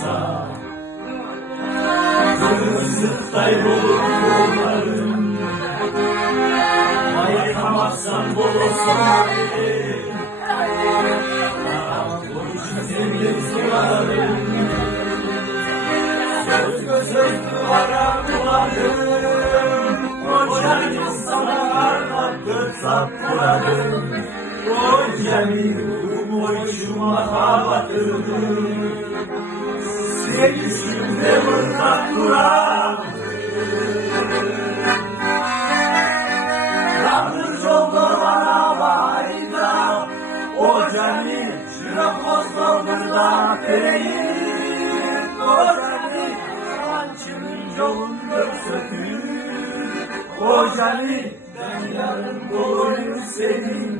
olmazsa kırmızı kaybolur kollarım. Ayıramazsan bolosuna seni sorarım. Söz duvara buladım, kocanı sana armadı saptırdım. Kocanı boşuma havadım, sevgisinde burada duram. Yanlış oldu bana bayda, kocanı şırapoz doldurda pereyim. Kocanı sancının yolunda sökür, kocanı ben yarın doğru senin.